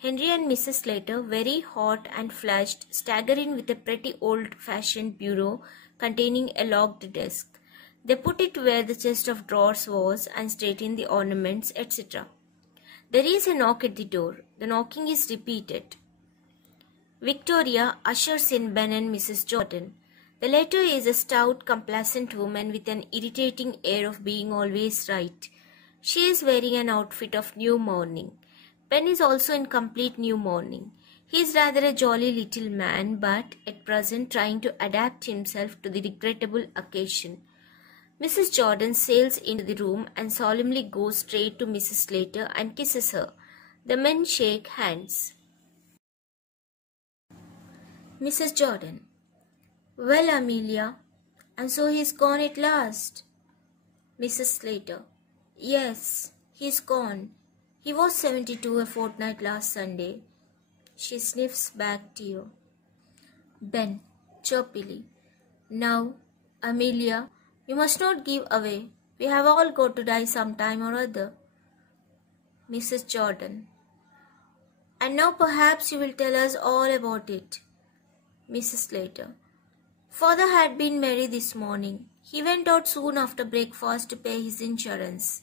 Henry and Mrs. Slater, very hot and flushed, stagger in with a pretty old-fashioned bureau containing a locked desk. They put it where the chest of drawers was and straighten the ornaments, etc. There is a knock at the door. The knocking is repeated. Victoria ushers in Ben and Mrs. Jordan. The latter is a stout, complacent woman with an irritating air of being always right. She is wearing an outfit of new mourning. Ben is also in complete new mourning. He is rather a jolly little man, but at present trying to adapt himself to the regrettable occasion. Mrs. Jordan sails into the room and solemnly goes straight to Mrs. Slater and kisses her. The men shake hands. Mrs. Jordan: Well, Amelia, and so he's gone at last. Mrs. Slater: Yes, he's gone. He was 72 a fortnight last Sunday. She sniffs back tear. Ben, chirpily: Now, Amelia, you must not give away. We have all got to die some time or other. Mrs. Jordan: And now perhaps you will tell us all about it. Mrs. Slater: Father had been merry this morning. He went out soon after breakfast to pay his insurance.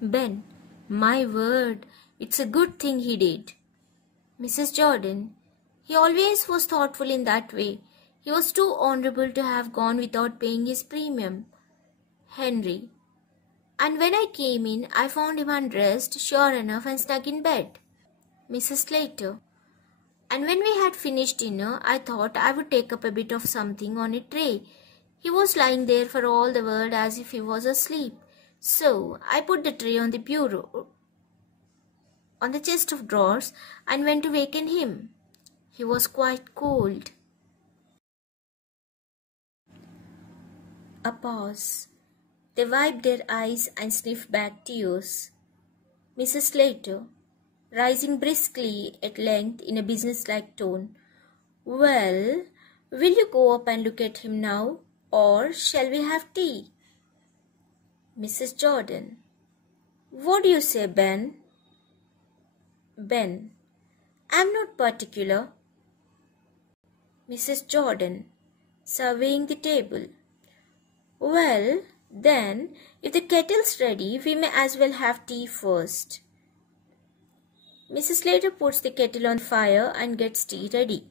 Ben: My word, it's a good thing he did. Mrs. Jordan: He always was thoughtful in that way. He was too honourable to have gone without paying his premium. Henry: And when I came in, I found him undressed, sure enough, and snug in bed. Mrs. Slater: And when we had finished dinner, I thought I would take up a bit of something on a tray. He was lying there for all the world as if he was asleep. So I put the tray on the bureau, on the chest of drawers, and went to waken him. He was quite cold. A pause. They wipe their eyes and sniff back tears. Mrs. Slater, rising briskly at length in a businesslike tone: Well, will you go up and look at him now, or shall we have tea? Mrs. Jordan: What do you say, Ben? Ben: I'm not particular. Mrs. Jordan, surveying the table: Well, then, if the kettle's ready, we may as well have tea first. Mrs. Slater puts the kettle on fire and gets tea ready.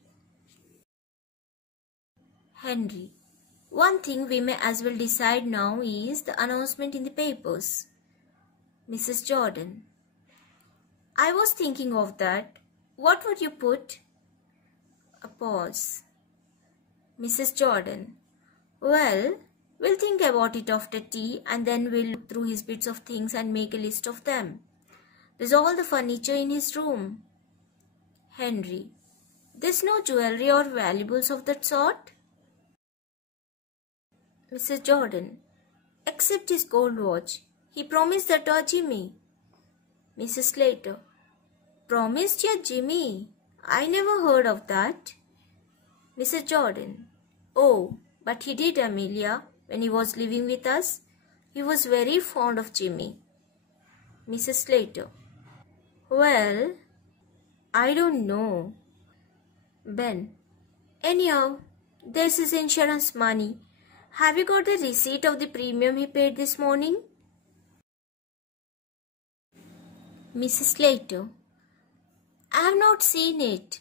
Henry: One thing we may as well decide now is the announcement in the papers. Mrs. Jordan: I was thinking of that. What would you put? A pause. Mrs. Jordan: Well, we'll think about it after tea, and then we'll look through his bits of things and make a list of them. There's all the furniture in his room. Henry: There's no jewelry or valuables of that sort? Mrs. Jordan: Except his gold watch. He promised that to Jimmy. Mrs. Slater: Promised your Jimmy? I never heard of that. Mrs. Jordan: Oh, but he did, Amelia, when he was living with us. He was very fond of Jimmy. Mrs. Slater: Well, I don't know. Ben: Anyhow, there's his insurance money. Have you got the receipt of the premium he paid this morning? Mrs. Slater: I have not seen it.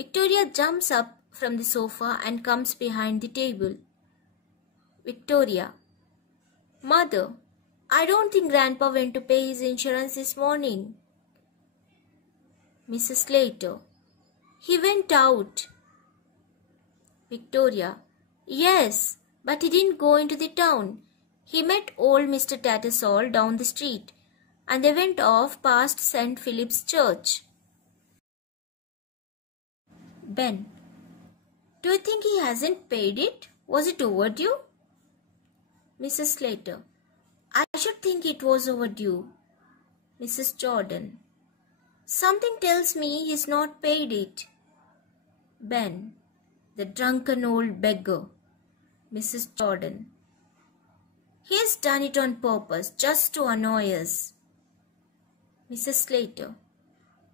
Victoria jumps up from the sofa and comes behind the table. Victoria: Mother, I don't think Grandpa went to pay his insurance this morning. Mrs. Slater: He went out. Victoria: Yes, but he didn't go into the town. He met old Mr. Tattersall down the street, and they went off past St. Philip's Church. Ben: Do you think he hasn't paid it? Was it overdue? Mrs. Slater: I should think it was overdue. Mrs. Jordan: Something tells me he's not paid it. Ben: The drunken old beggar. Mrs. Jordan: He has done it on purpose, just to annoy us. Mrs. Slater.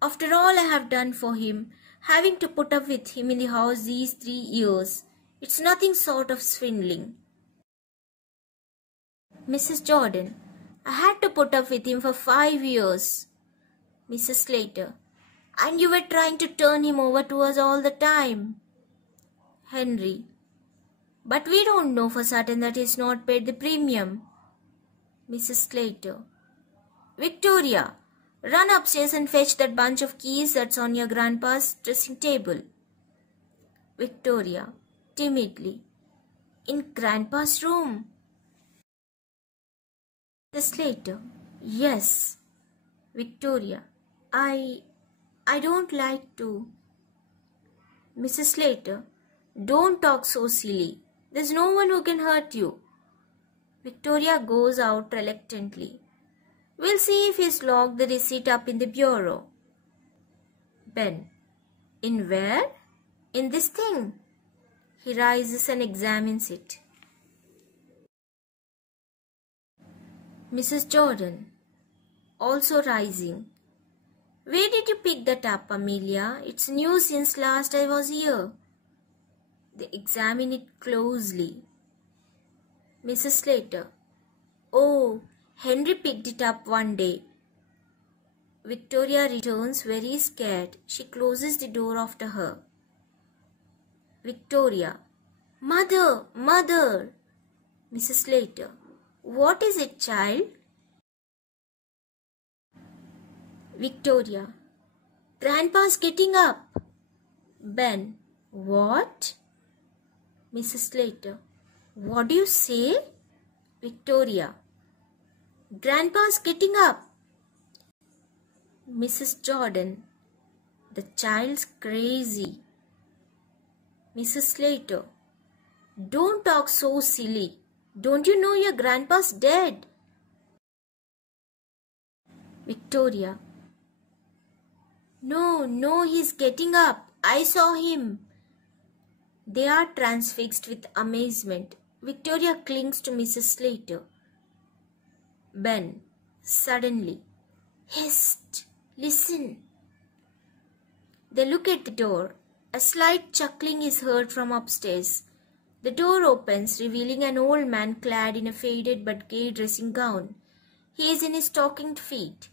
After all I have done for him, having to put up with him in the house these 3 years, it's nothing sort of swindling. Mrs. Jordan. I had to put up with him for 5 years. Mrs. Slater. And you were trying to turn him over to us all the time. Henry. But we don't know for certain that he's not paid the premium. Mrs. Slater. Victoria, run upstairs and fetch that bunch of keys that's on your grandpa's dressing table. Victoria, timidly. In grandpa's room. Mrs. Slater. Yes. Victoria. I don't like to. Mrs. Slater. Don't talk so silly. There's no one who can hurt you. Victoria goes out reluctantly. We'll see if he's locked the receipt up in the bureau. Ben. In where? In this thing. He rises and examines it. Mrs. Jordan. Also rising. Where did you pick that up, Amelia? It's new since last I was here. They examine it closely. Mrs. Slater. Oh, Henry picked it up one day. Victoria returns very scared. She closes the door after her. Victoria. Mother, mother. Mrs. Slater. What is it, child? Victoria. Grandpa's getting up. Ben. What? Mrs. Slater. What do you say? Victoria. Grandpa's getting up. Mrs. Jordan. The child's crazy. Mrs. Slater. Don't talk so silly. Don't you know your grandpa's dead? Victoria. No, he's getting up. I saw him. They are transfixed with amazement. Victoria clings to Mrs. Slater. Ben. Suddenly. Hist! Listen. They look at the door. A slight chuckling is heard from upstairs. The door opens, revealing an old man clad in a faded but gay dressing gown. He is in his stockinged feet.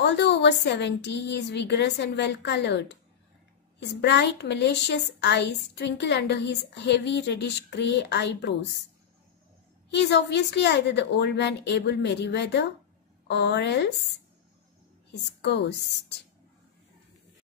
Although over 70, he is vigorous and well-colored. His bright, malicious eyes twinkle under his heavy reddish-grey eyebrows. He is obviously either the old man Abel Merriweather or else his ghost.